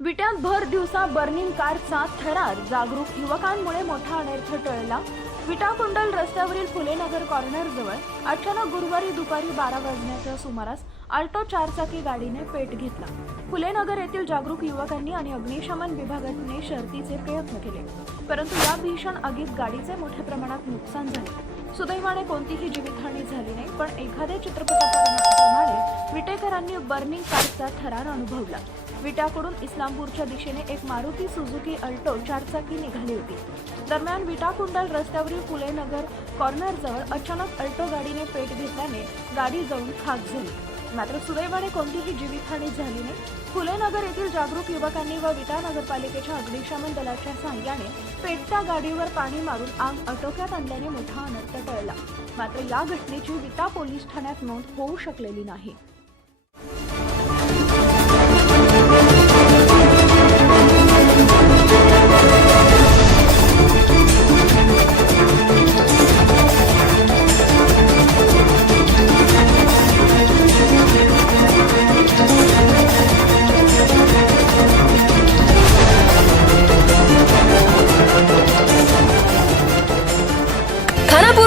विट्यात भर दिवसा बर्निंग कारचा थरार जागरूक युवकांमुळे मोठा अनर्थ टळला. विटाकुंडल रस्त्यावरील फुलेनगर कॉर्नरजवळ अचानक गुरुवारी दुपारी बारा वाजण्याच्या सुमारास आल्टो चारचाकी गाडीने पेट घेतला. फुलेनगर येथील जागरूक युवकांनी आणि अग्निशमन विभागाने शर्तीचे प्रयत्न केले. परंतु या भीषण आगीत गाडीचे मोठ्या प्रमाणात नुकसान झाले. सुदैवाने कोणतीही जीवितहानी झाली नाही पण एखाद्या चित्रपटाप्रमाणे विटेकरांनी बर्निंग कारचा थरार अनुभवला. विटाकडून इस्लामपूरच्या दिशेने एक मारुती सुझुकी अल्टो चारचाकी निघाली होती. दरम्यान विटा कुंडल रस्त्यावरील फुले नगर कॉर्नरजवळ अचानक अल्टो गाडीने पेट घेतल्याने गाडी जाऊन खाक झाली. मात्र सुदैवाने कोणतीही जीवितहानी झाली नाही. फुलेनगर येथील जागरूक युवकांनी व विटा नगरपालिकेच्या अग्निशमन दलाच्या सहाय्याने पेटत्या गाडीवर पाणी मारून आग आटोक्यात आणल्याने मोठा अनर्थ टळला. मात्र या घटनेची विटा पोलीस ठाण्यात नोंद होऊ शकलेली नाही.